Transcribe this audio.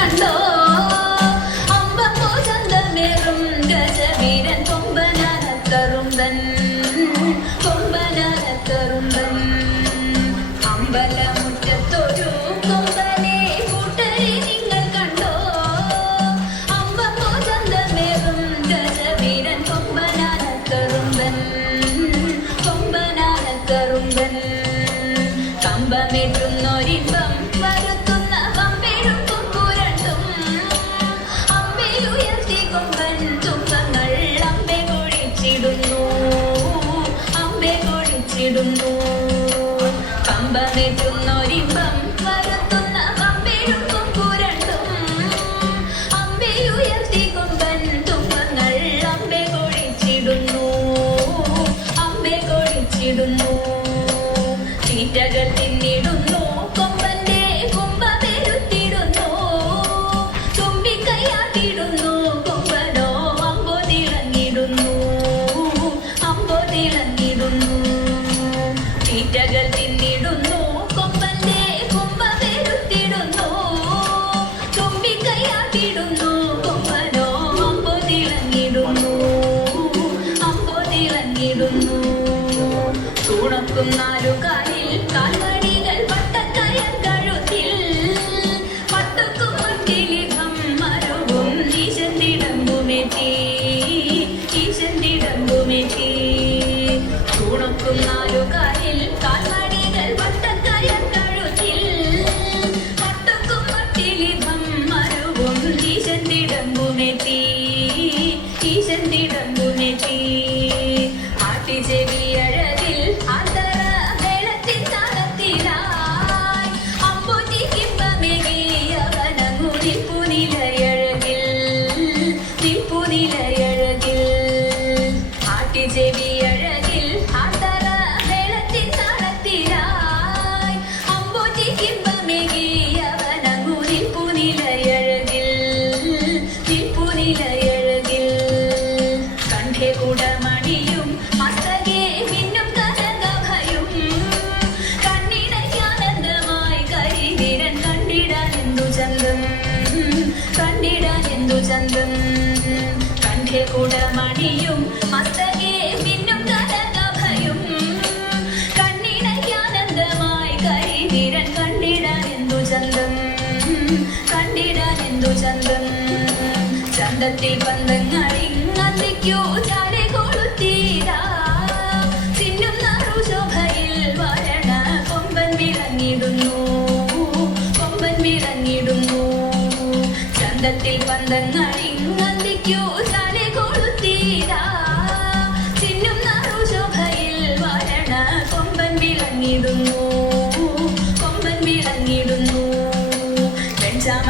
കണ്ടോ അമ്പപ്പോ ചന്തമേറും ഗജവീരൻ കൊമ്പനാനത്തറുമ്പൻ കൊമ്പനാനത്തറുമ്പൻ അമ്പലമുറ്റത്തൊരു കൊമ്പനെ കൂട്ടരെ നിങ്ങൾ കണ്ടോ അമ്പപ്പോ ചന്തമേറും ഗജവീരൻ കൊമ്പനാനത്തറുമ്പൻ കൊമ്പനാനത്തറുമ്പൻ കമ്പമേറ്റുന്നൊരിമ്പം വരുത്തുന്ന കമ്പെഴുപ്പും പുരണ്ടും അമ്പയുയർത്തി കൊമ്പൻ തുമ്പങ്ങൾ അമ്പെ കൊഴിച്ചിടുന്നു അമ്പെ കൊഴിച്ചിടുന്നു കമ്പമേറ്റുന്നൊരിമ്പം വരുത്തുന്ന കമ്പെഴുപ്പും പുരണ്ടും അമ്പയുയർത്തി കൊമ്പൻ തുമ്പങ്ങൾ അമ്പെ കൊഴിച്ചിടുന്നു അമ്പെ കൊഴിച്ചിടുന്നു തീറ്റകൾ തിന്നിടുന്നു കൊമ്പന്റെ കുമ്പമെരുത്തിടുന്നു തുമ്പിക്കൈയാട്ടിടുന്നു കൊമ്പനോ അമ്പോ തിളങ്ങിടുന്നു അമ്പോ തിളങ്ങിടുന്നു തീറ്റകൾ തിന്നിടുന്നു കൊമ്പന്റെ കുമ്പമെരുത്തിടുന്നു തുമ്പിക്കൈയാട്ടിടുന്നു കൊമ്പനോ അമ്പോ തിളങ്ങിടുന്നു അമ്പോ തിളങ്ങിടുന്നു തൂണക്കും നാലുകാലിൽ കാൽമണികൾ പട്ടക്കയർ കഴുത്തിൽ പട്ടുക്കും മട്ടിലിഭം മരവും ഈശന്തിടമ്പുമെത്തി ഈശന്തിടമ്പുമെത്തി തൂണക്കും നാലുകാലിൽ കാൽമണികൾ പട്ടക്കയർ കഴുത്തിൽ പട്ടുക്കും മട്ടിലിഭം മരവും ഈശന്തിടമ്പുമെത്തി ഈശന്തിടമ്പുമെത്തി ആട്ടിച്ചെവിയഴകിൽ ആന്തര മേളത്തിൻ താളത്തിലായി അമ്പൊതിക്കിമ്പമേകിയവനങ്ങു നിൽപ്പുനിലയഴകിൽ നിൽപ്പുനിലയഴകിൽ ആട്ടിച്ചെവിയഴകിൽ ആന്തര മേളത്തിൻ താളത്തിലായി അമ്പൊതിക്കിമ്പമേകിയവനങ്ങു നിൽപ്പുനിലയഴകിൽ നിൽപ്പുനിലയഴകിൽ കണ്ഠേ കുടമണിയും മസ്തകേ മിന്നും കനകഭയും കണ്ണിനയ്ക്കാനന്ദമായി കരിവീരൻ കണ്ടിടാൻ എന്തു ചന്തം കണ്ടിടാൻ എന്തു ചന്തം കണ്ഠേ കുടമണിയും മസ്തകേ മിന്നും കനകഭയും കണ്ണിനയ്ക്കാനന്ദമായി കരിവീരൻ കണ്ടിടാൻ എന്തു ചന്തം കണ്ടിടാൻ എന്തു ചന്തം ചന്തത്തിൽ പന്തങ്ങളിങ്ങന്തിക്കോ ചാരെ കൊളുത്തീരാ ചിന്നും നറുശോഭയിൽ വരണ കൊമ്പൻ വിളങ്ങിടുന്നു കൊമ്പൻ വിളങ്ങിടുന്നു ചന്തത്തിൽ പന്തങ്ങളിങ്ങന്തിക്കോ ചാരെ കൊളുത്തീരാ ചിന്നും നറുശോഭയിൽ വരണ കൊമ്പൻ വിളങ്ങിടുന്നു കൊമ്പൻ വിളങ്ങിടുന്നു വെഞ്ചാമ